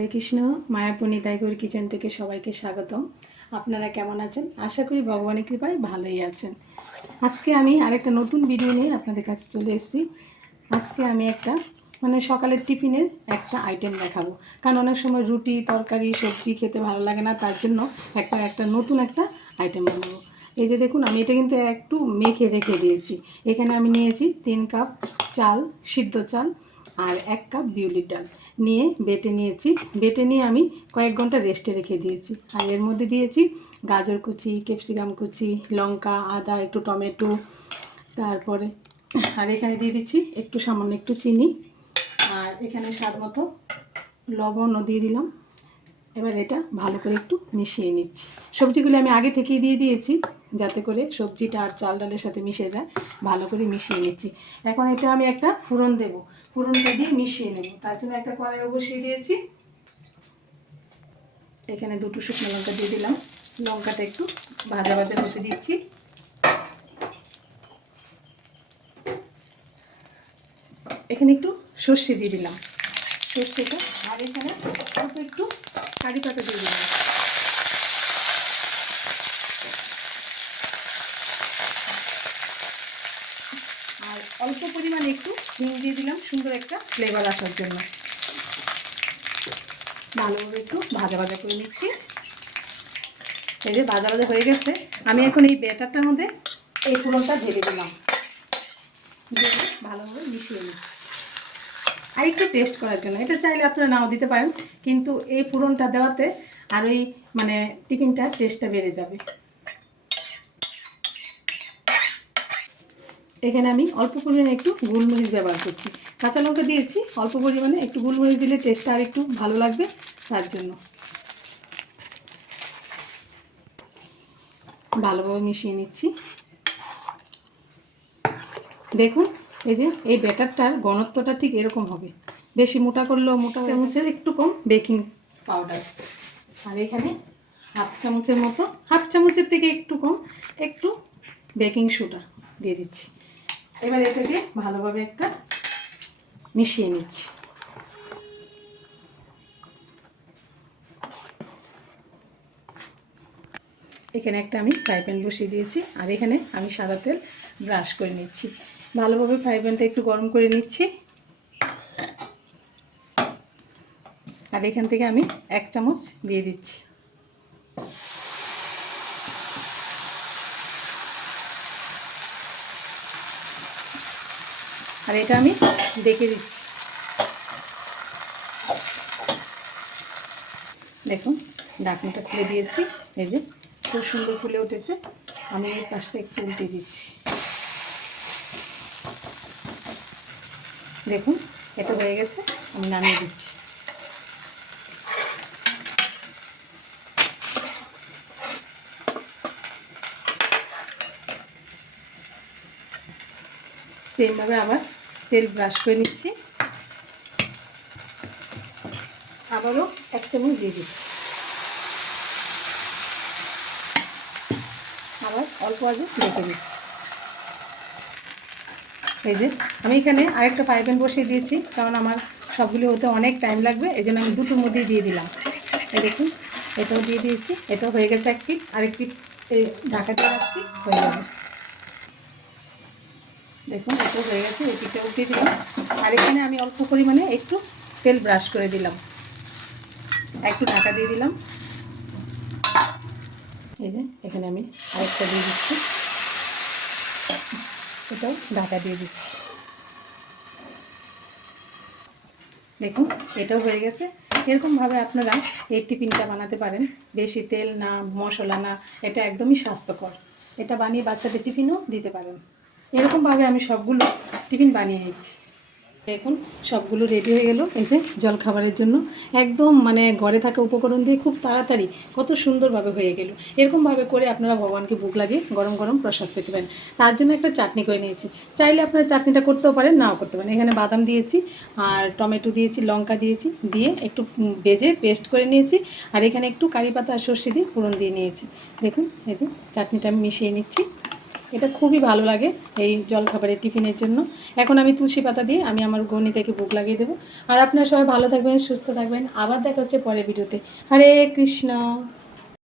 হরে Krishna. Mayapur নিতাইগৌর kitchen থেকে সবাইকে স্বাগতম। আপনারা কেমন আছেন? আশা করি ভগবানের কৃপায় ভালোই আছেন। আজকে আমি আরেকটা নতুন ভিডিও নিয়ে আপনাদের কাছে চলে এসেছি। আজকে আমি একটা সকালের টিফিনের একটা আইটেম দেখাবো, কারণ অনেক সময় রুটি তরকারি সবজি খেতে ভালো লাগে না, তার জন্য একটা নতুন একটা আইটেম বানাবো। এই যে দেখুন, আমি এটা কিন্তু একটু মেখে রেখে দিয়েছি। এখানে আমি নিয়েছি 3 কাপ চাল, সিদ্ধ চাল, আর 1 কাপ বিউলির ডাল নিয়ে বেটে নিয়েছি। বেটে নিয়ে আমি কয়েক ঘন্টা রেস্টে রেখে দিয়েছি। আর এর মধ্যে দিয়েছি গাজর কুচি, ক্যাপসিকাম কুচি, লঙ্কা, আদা, একটু টমেটো, তারপরে আর এখানে দিয়ে দিচ্ছি একটু সামান্য একটু চিনি, আর এখানে স্বাদ মতো লবণও দিয়ে দিলাম। এবার এটা ভালো করে একটু মিশিয়ে নিচ্ছি। সবজিগুলো আমি আগে থেকেই দিয়ে দিয়েছি, যাতে করে সবজিটা আর চাল ডালের সাথে মিশে যায়। ভালো করে মিশিয়ে নিচ্ছি। এখন এটা আমি একটা ফোড়ন দেব, ফোড়নটা দিয়ে মিশিয়ে নেব। তার জন্য একটা কড়াইও বসিয়ে দিয়েছি। এখানে 2টো শুকনো লঙ্কা দিয়ে দিলাম। লঙ্কাটা একটু ভাজা ভাজা হতে দিচ্ছি। এখানে একটু সর্ষে দিয়ে দিলাম, সর্ষেটা। আর এখানে অল্প একটু কারি পাতা দিয়ে দিলাম। আর অল্প পরিমাণে একটু হিং দিয়ে দিলাম, সুন্দর একটা ফ্লেভার আসার জন্য। ভালোভাবে একটু ভাজা ভাজা করে নিচ্ছি। এই যে ভাজা ভাজা হয়ে গেছে, আমি এখন এই ব্যাটারটার মধ্যে এই ফোড়নটা ঢেলে দিলাম, দিয়ে ভালোভাবে মিশিয়ে নিচ্ছি। আর একটু টেস্ট করার জন্য, এটা চাইলে আপনারা নাও দিতে পারেন, কিন্তু এই ফোড়নটা দেওয়াতে আর ওই টিফিনটা টেস্টটা বেড়ে যাবে। এখানে আমি অল্প পরিমাণে একটু গোলমরিচ ব্যবহার করছি। কাঁচা লঙ্কা দিয়েছি, অল্প পরিমাণে একটু গোলমরিচ দিলে টেস্টটা আর একটু ভালো লাগবে, তার জন্য। ভালোভাবে মিশিয়ে নিচ্ছি। দেখুন, এই যে এই ব্যাটারটার ঘনত্বটা ঠিক এরকম হবে। বেশি মোটা করলেও মোটা, চামচের একটু কম বেকিং পাউডার, আর এখানে হাফ চামচের মতো, হাফ চামচের থেকে একটু কম একটু বেকিং সোডা দিয়ে দিচ্ছি। এবার এটাকে ভালোভাবে একটা মিশিয়ে নিচ্ছি। এখানে একটা আমি ফ্রাই প্যান বসিয়ে দিয়েছি, আর এখানে আমি সাদা তেল ব্রাশ করে নিচ্ছি। ভালোভাবে ফ্রাই প্যানটা একটু গরম করে নিচ্ছি। আর এখান থেকে আমি 1 চামচ দিয়ে দিচ্ছি। আর এটা আমি ডেকে দিচ্ছি। দেখুন, ঢাকনাটা খুলে দিয়েছি। এই যে খুব সুন্দর ফুলে উঠেছে। আমি এই পাশটা একটু উল্টে দিচ্ছি। দেখুন, এটা হয়ে গেছে, আমি নামিয়ে দিচ্ছি। সেমভাবে আবার তেল ব্রাশ করে নিচ্ছি। আবারও 1 চামচ দিয়ে দিচ্ছি। আবার অল্প আগে রেখে দিচ্ছি। এই যে আমি এখানে আরেকটা ফ্রাই প্যান বসিয়ে দিয়েছি, কারণ আমার সবগুলো হতে অনেক টাইম লাগবে, এই জন্য আমি দুটোর মধ্যেই দিয়ে দিলাম। এই দেখুন, এটাও দিয়ে দিয়েছি। এটাও হয়ে গেছে 1 পিঠ, আরেক পিঠ এই ঢাকা দিয়ে রাখছি, হয়ে যাবে। দেখুন, এটাও হয়ে গেছে, এই পিঠটা উঠিয়ে দিলাম। আর এখানে আমি অল্প পরিমাণে একটু তেল ব্রাশ করে দিলাম, একটু ঢাকা দিয়ে দিলাম। এই যে এখানে আমি আরেকটা দিয়ে দিচ্ছি, এটাও ঢাকা দিয়ে দিচ্ছি। দেখুন, এটাও হয়ে গেছে। এরকমভাবে আপনারা এই টিফিনটা বানাতে পারেন। বেশি তেল না, মশলা না, এটা একদমই স্বাস্থ্যকর। এটা বানিয়ে বাচ্চাদের টিফিনও দিতে পারেন। এরকমভাবে আমি সবগুলো টিফিন বানিয়ে নিচ্ছি। দেখুন, সবগুলো রেডি হয়ে গেল। এই যে জলখাবারের জন্য একদম ঘরে থাকা উপকরণ দিয়ে খুব তাড়াতাড়ি কত সুন্দরভাবে হয়ে গেল। এরকমভাবে করে আপনারা ভগবানকে ভোগ লাগিয়ে গরম গরম প্রসাদ পেতে পারেন। তার জন্য একটা চাটনি করে নিয়েছি। চাইলে আপনারা চাটনিটা করতেও পারেন, নাও করতে পারেন। এখানে বাদাম দিয়েছি, আর টমেটো দিয়েছি, লঙ্কা দিয়েছি, দিয়ে একটু ভেজে পেস্ট করে নিয়েছি। আর এখানে একটু কারি পাতা আর সর্ষে দিয়ে ফোড়ন দিয়ে নিয়েছি। দেখুন, এই যে চাটনিটা আমি মিশিয়ে নিচ্ছি। এটা খুবই ভালো লাগে এই জলখাবারের টিফিনের জন্য। এখন আমি তুলসী পাতা দিয়ে আমি আমার গণিতাকে ভোগ লাগিয়ে দেবো। আর আপনারা সবাই ভালো থাকবেন, সুস্থ থাকবেন। আবার দেখা হচ্ছে পরের ভিডিওতে। হরে কৃষ্ণ।